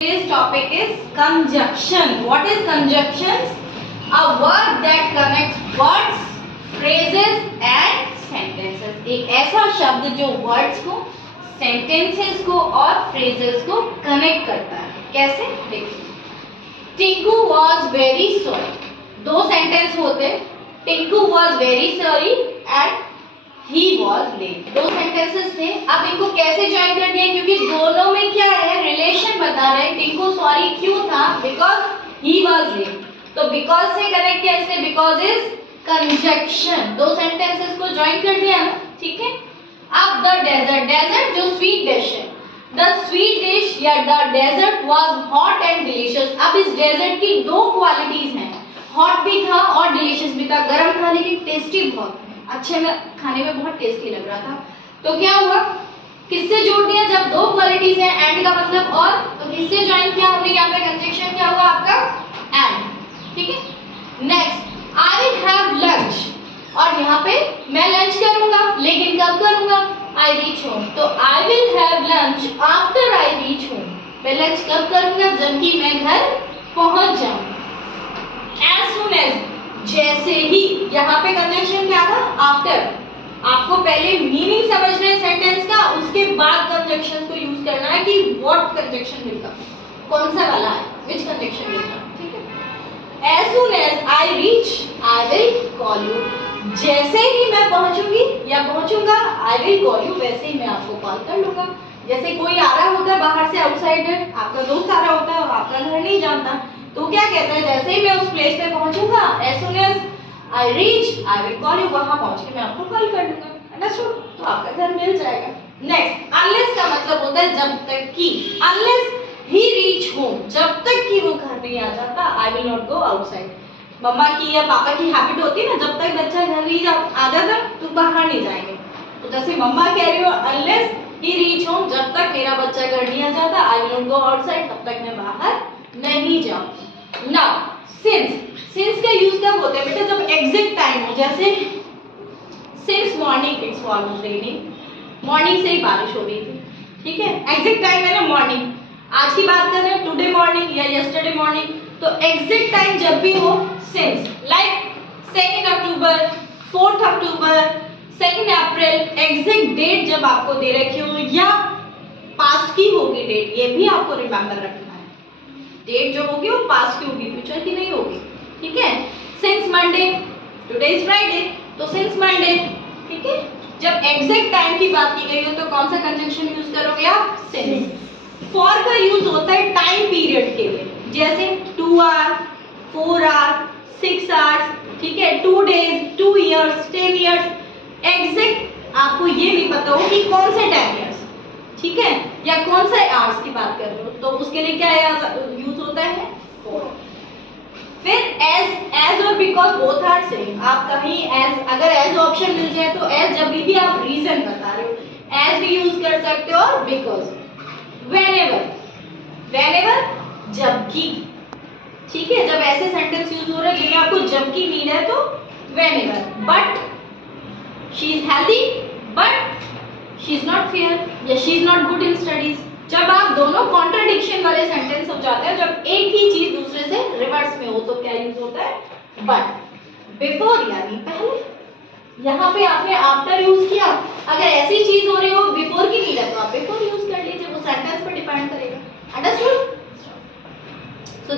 Today's topic is conjunction. What is conjunctions? A word that connects words, phrases and sentences. एक ऐसा शब्द जो words को, sentences को और phrases को connect करता है. कैसे? देखिए. Tinku was very sorry. दो sentence होते. Tinku was very sorry and he was late. दो sentences थे. अब इनको कैसे join कर दिया? क्योंकि दोनों में क्या है? Relation बता रहे हैं. Tinku sorry क्यों था? Because he was late. तो because से connect किया इसने. Because is conjunction. दो sentences को join कर दिया ना. ठीक है. अब the desert. Desert जो sweet dish है. The sweet dish या the desert was hot and delicious. अब इस desert की दो qualities हैं. Hot भी था और delicious भी था. गर्म था लेकिन tasty बहुत. अच्छे में खाने में बहुत टेस्टी लग रहा था. तो क्या हुआ? किससे जोड़ दिया? जब दो क्वालिटीज हैं एंड का मतलब और, तो किससे ज्वाइन किया हमने? यहाँ पे कंजंक्शन क्या हुआ आपका? एंड. ठीक है. Next I will have lunch. और यहाँ पे मैं लंच करूंगा लेकिन कब करूंगा? I reach home. तो I will have lunch after I reach home. मैं लंच कब करूंगा? जबकि मैं घर पहुंच जाऊंगा. एज सून एज जैसे ही. यहाँ पे कंजंक्शन क्या था? आफ्टर. आपको पहले मीनिंग समझना है सेंटेंस का, उसके बाद कंजंक्शन को यूज करना है कि व्हाट कंजंक्शन मिलता, कौन सा वाला है, विच कंजंक्शन मिलता. ठीक है. As soon as I reach I will call you. जैसे ही मैं पहुंचूंगी या पहुंचूंगा आई विल कॉल यू, वैसे ही मैं आपको कॉल कर लूंगा. जैसे कोई आ रहा होता है बाहर से, आउटसाइडर, आपका दोस्त आ रहा होता है और आपका घर नहीं जानता, तो क्या कहता है? जैसे ही मैं उस प्लेस पे पहुंचूंगा, as soon as I reach, I will call you. वहां पहुंच के मैं आपको कॉल कर लूंगा. अंडरस्टूड? तो आपका घर मिल जाएगा. नेक्स्ट unless का मतलब होता है जब तक कि. unless he reach home, जब तक कि वो घर नहीं आ जाता, I will not go outside. मम्मा की या पापा की हैबिट होती है ना, जब तक बच्चा घर नहीं आ जाता तो बाहर नहीं जाएंगे. तो जैसे मम्मा कह रही हो unless he reach home, जब तक मेरा बच्चा घर नहीं आ जाता, I will not go outside, तब तक मैं बाहर नहीं जाऊंगा. Now, since का यूज कब होता है बेटा? जब एग्जैक्ट टाइम हो. जैसे since morning it's almost raining. Morning से ही बारिश हो रही थी. ठीक है. एग्जैक्ट टाइम है ना मॉर्निंग. आज की बात कर रहे हैं टुडे मॉर्निंग या यस्टरडे मॉर्निंग. तो एग्जैक्ट टाइम जब भी हो since, लाइक 2 अक्टूबर, 4 अक्टूबर, 2 अप्रैल. एग्जैक्ट डेट जब आपको दे रखी हो या पास्ट की होगी डेट, ये भी आपको रिमेंबर रखना. डेट जो होगी वो पास्ट की होगी, फ्यूचर की नहीं होगी. ठीक है. Since Monday, today is Friday, तो सिंस मंडे. ठीक है. जब एग्जैक्ट टाइम की बात की गई हो तो कौन सा कंजंक्शन यूज करोगे आप? सिंस. फॉर का यूज होता है टाइम पीरियड के लिए. जैसे 2 आवर, 4 आवर, 6 आवर्स. ठीक है. 2 डेज, 2 इयर्स, 10 इयर्स. एग्जैक्ट आपको ये भी पता हो कि कौन से 10 इयर्स. ठीक है. या कौन सा आवर्स की बात कर रहे हो, तो उसके लिए क्या यूज होता है? फॉर. फिर एज और बिकॉज बोथ आर सेम. आप कहीं एज, अगर एज ऑप्शन मिल जाए तो एज, जब भी आप रीजन बता रहे हो एज भी यूज कर सकते हो और बिकॉज. व्हेनेवर जबकि. ठीक है. जब ऐसे सेंटेंस यूज हो रहे हैं जिनमें आपको जबकि नीड है तो whenever. But she is healthy but she is not fair या she is not good in studies. जब आप दोनों कॉन्ट्राडिक्शन वाले सेंटेंस हो जाते हैं, जब एक ही चीज दूसरे से रिवर्स में हो, तो क्या यूज होता है? बट. बिफोर यानी पहले. यहाँ पे आपने आफ्टर यूज किया. अगर ऐसी चीज हो रही हो बिफोर की नीड है तो आप बिफोर यूज कर लीजिए, वो सेंटेंस पर डिपेंड करेगा. अंडरस्टूड? सो